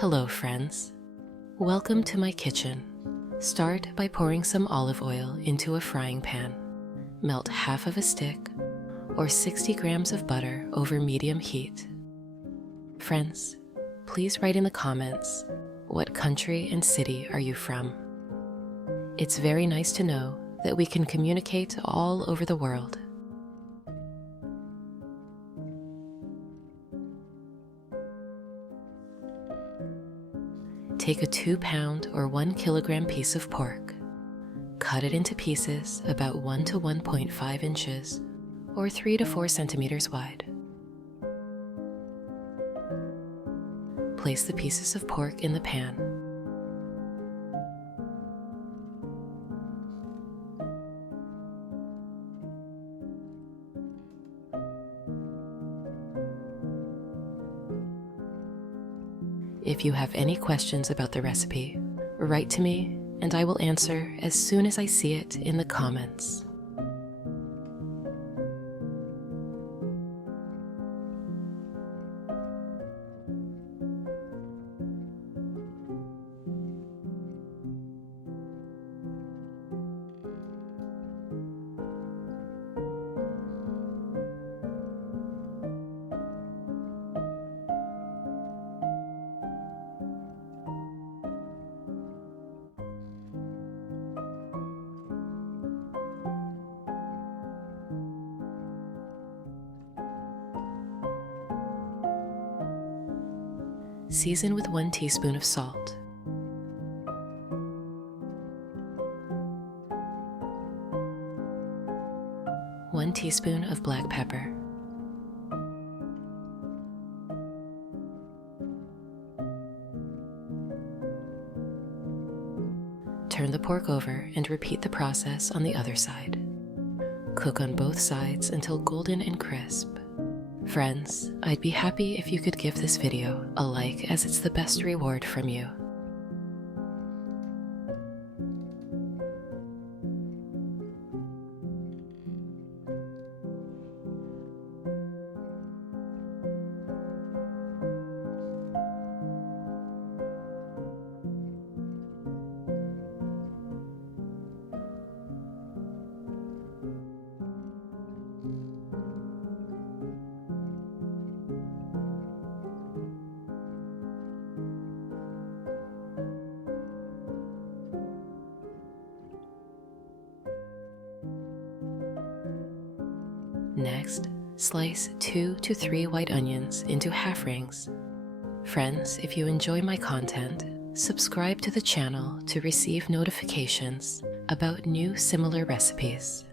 Hello friends, welcome to my kitchen. Start by pouring some olive oil into a frying pan. Melt half of a stick or 60 grams of butter over medium heat. Friends, please write in the comments, what country and city are you from? It's very nice to know that we can communicate all over the world. Take a 2-pound or 1 kilogram piece of pork. Cut it into pieces about 1 to 1.5 inches or 3 to 4 centimeters wide. Place the pieces of pork in the pan. If you have any questions about the recipe, write to me and I will answer as soon as I see it in the comments. Season with 1 teaspoon of salt. One teaspoon of black pepper. Turn the pork over and repeat the process on the other side. Cook on both sides until golden and crisp. Friends, I'd be happy if you could give this video a like, as it's the best reward from you. Next, slice 2 to 3 white onions into half rings. Friends, if you enjoy my content, subscribe to the channel to receive notifications about new similar recipes.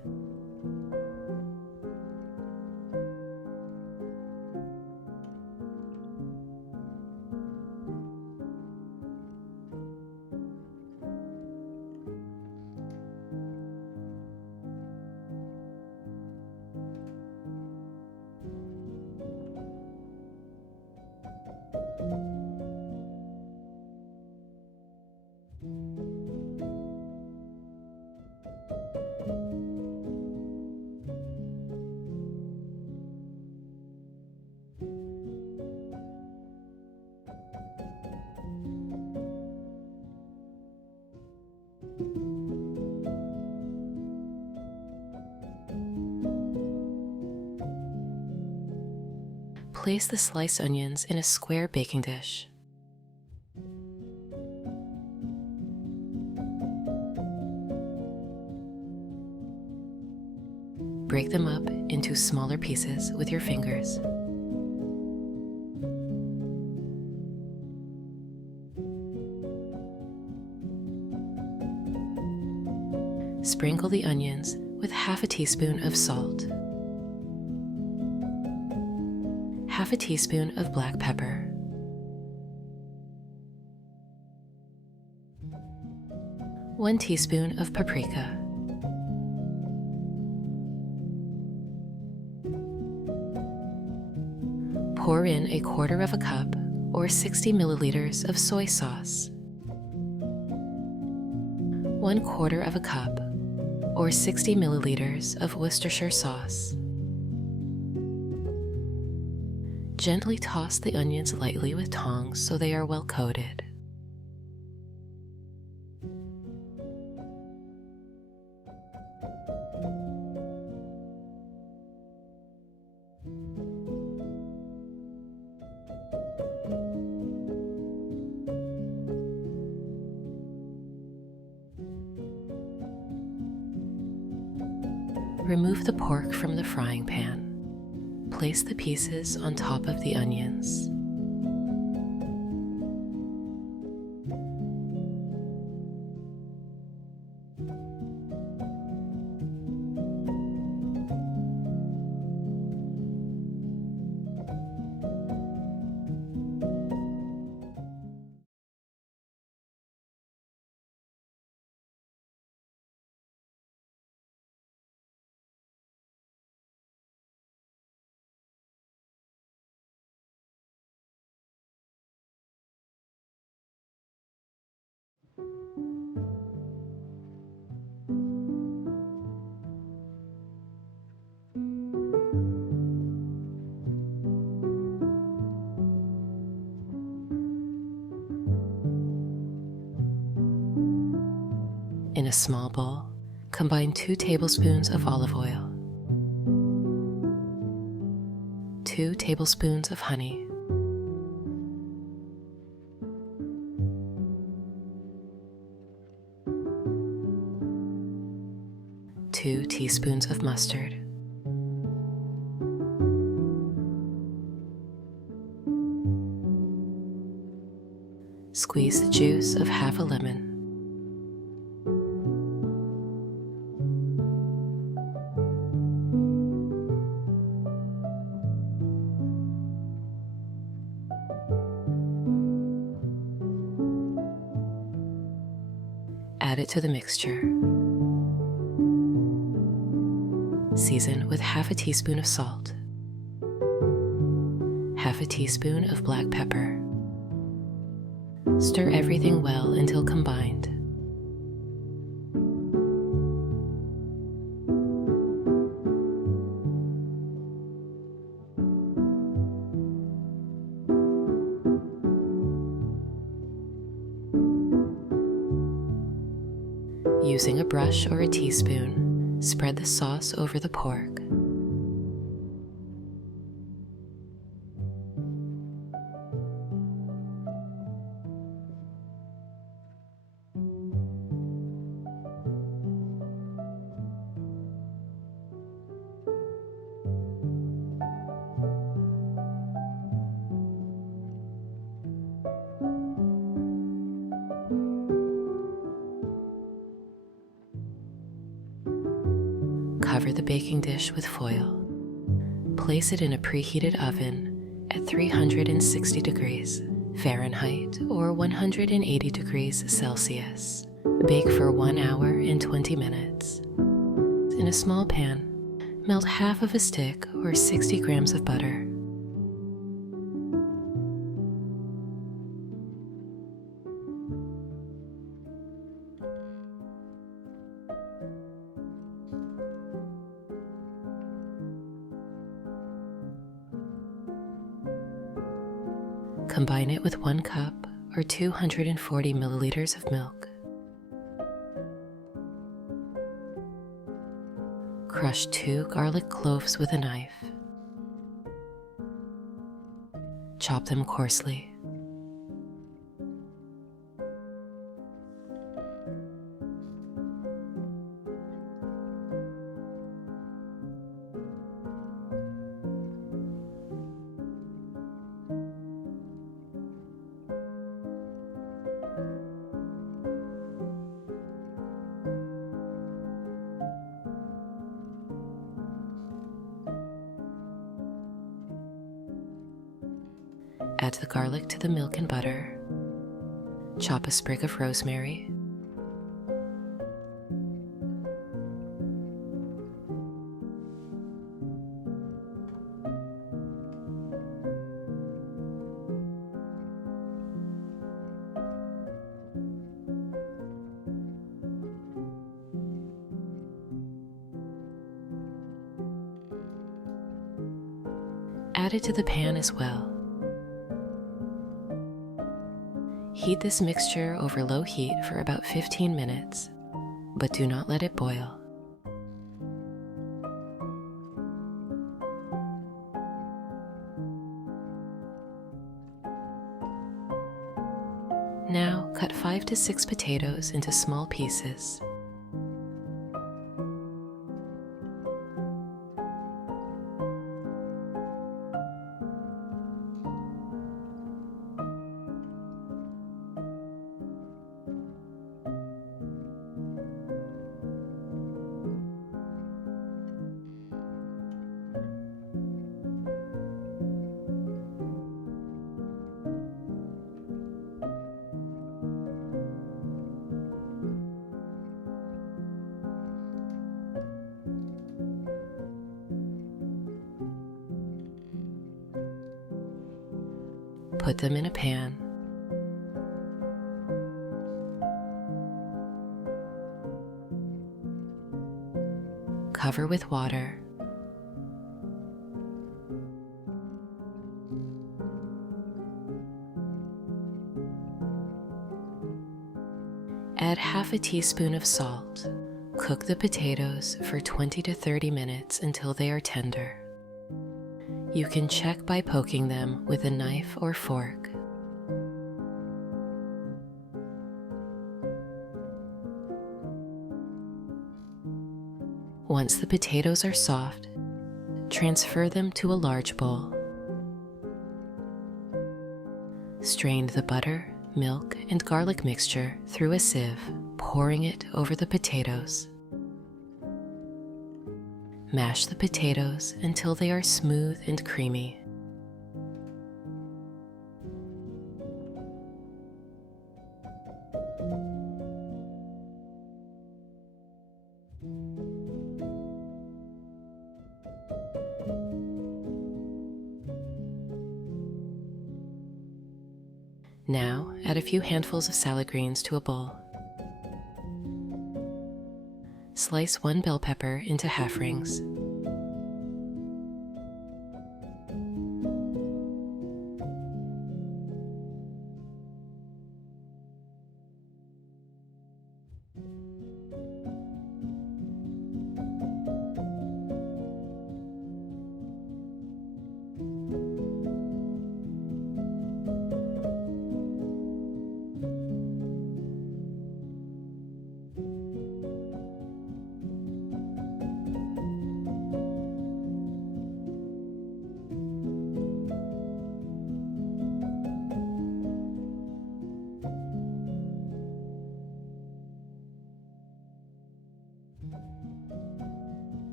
Place the sliced onions in a square baking dish. Break them up into smaller pieces with your fingers. Sprinkle the onions with half a teaspoon of salt, half a teaspoon of black pepper, one teaspoon of paprika, pour in a quarter of a cup or 60 milliliters of soy sauce, 1/4 of a cup or 60 milliliters of Worcestershire sauce. Gently toss the onions lightly with tongs so they are well coated. Remove the pork from the frying pan. Place the pieces on top of the onions. In a small bowl, combine 2 tablespoons of olive oil, 2 tablespoons of honey, 2 teaspoons of mustard, squeeze the juice of half a lemon, add it to the mixture. Season with half a teaspoon of salt, half a teaspoon of black pepper. Stir everything well until combined. Using a brush or a teaspoon, spread the sauce over the pork. Cover the baking dish with foil. Place it in a preheated oven at 360 degrees Fahrenheit or 180 degrees Celsius. Bake for 1 hour and 20 minutes. In a small pan, melt half of a stick or 60 grams of butter. Combine it with 1 cup or 240 milliliters of milk. Crush 2 garlic cloves with a knife. Chop them coarsely. Add the garlic to the milk and butter. Chop a sprig of rosemary. add it to the pan as well. Heat this mixture over low heat for about 15 minutes, but do not let it boil. Now cut 5 to 6 potatoes into small pieces. Put them in a pan. Cover with water. Add half a teaspoon of salt. Cook the potatoes for 20 to 30 minutes until they are tender. You can check by poking them with a knife or fork. Once the potatoes are soft, transfer them to a large bowl. Strain the butter, milk, and garlic mixture through a sieve, pouring it over the potatoes. Mash the potatoes until they are smooth and creamy. Now add a few handfuls of salad greens to a bowl. Slice 1 bell pepper into half rings.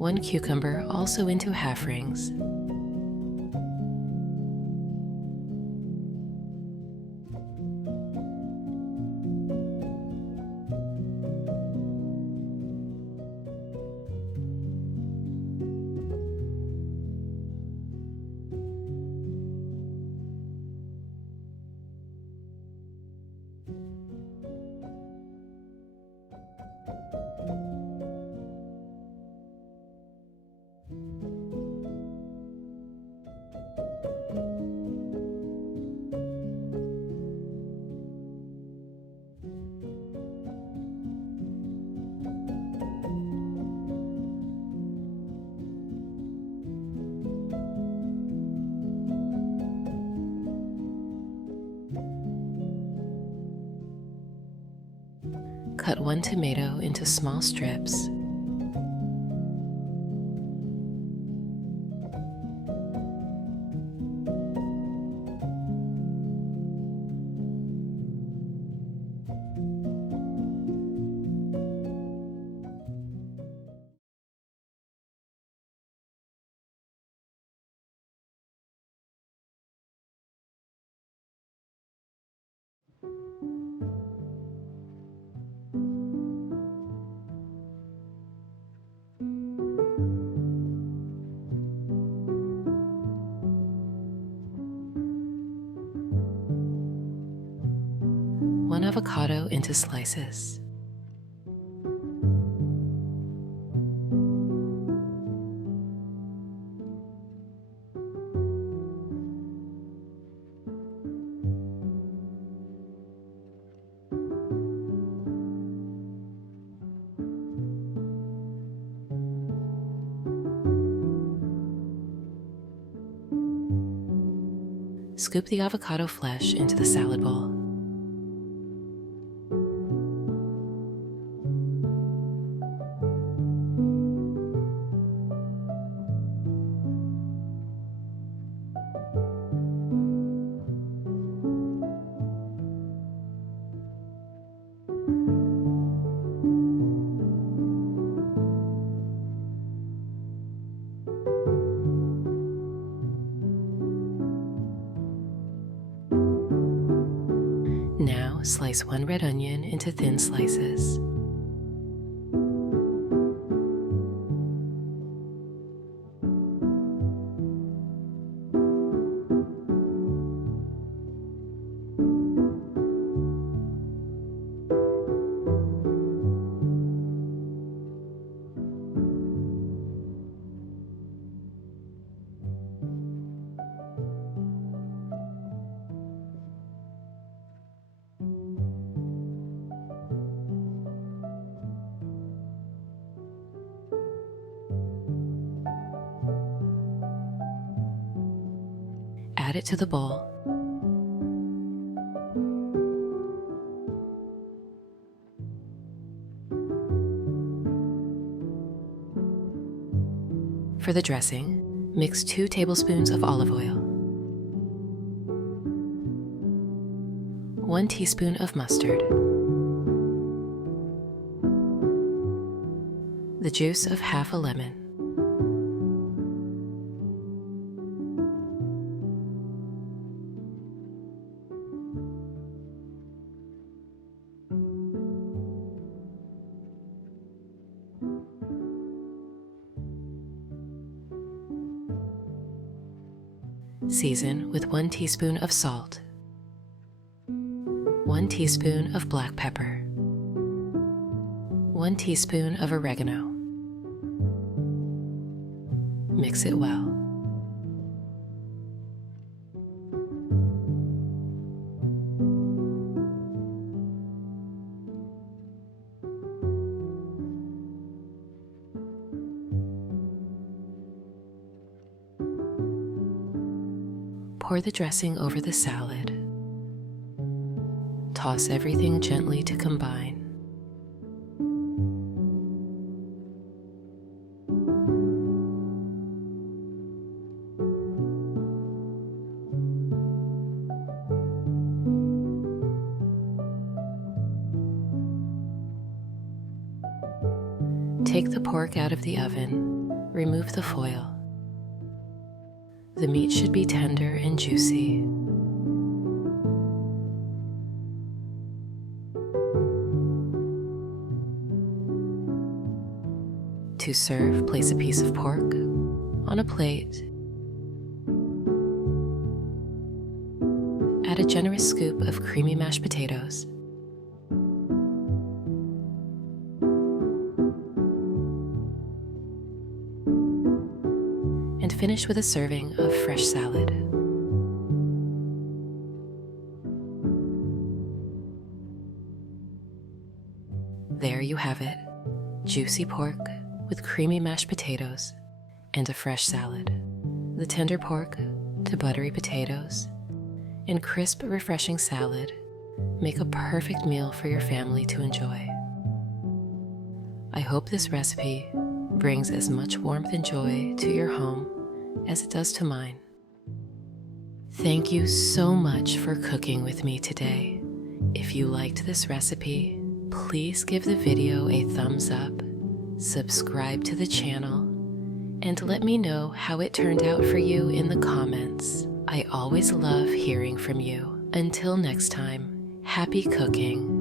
One cucumber also into half rings. Cut 1 tomato into small strips. One avocado into slices. Scoop the avocado flesh into the salad bowl. Now slice 1 red onion into thin slices. Add it to the bowl. For the dressing, mix 2 tablespoons of olive oil, 1 teaspoon of mustard, the juice of half a lemon, season with 1 teaspoon of salt, 1 teaspoon of black pepper, 1 teaspoon of oregano. Mix it well. Pour the dressing over the salad. Toss everything gently to combine. Take the pork out of the oven. Remove the foil. The meat should be tender and juicy. To serve, place a piece of pork on a plate. Add a generous scoop of creamy mashed potatoes. And finish with a serving of fresh salad. There you have it, juicy pork with creamy mashed potatoes and a fresh salad. The tender pork to buttery potatoes and crisp, refreshing salad make a perfect meal for your family to enjoy. I hope this recipe brings as much warmth and joy to your home as it does to mine. Thank you so much for cooking with me today. If you liked this recipe, please give the video a thumbs up, subscribe to the channel, and let me know how it turned out for you in the comments. I always love hearing from you. Until next time, happy cooking.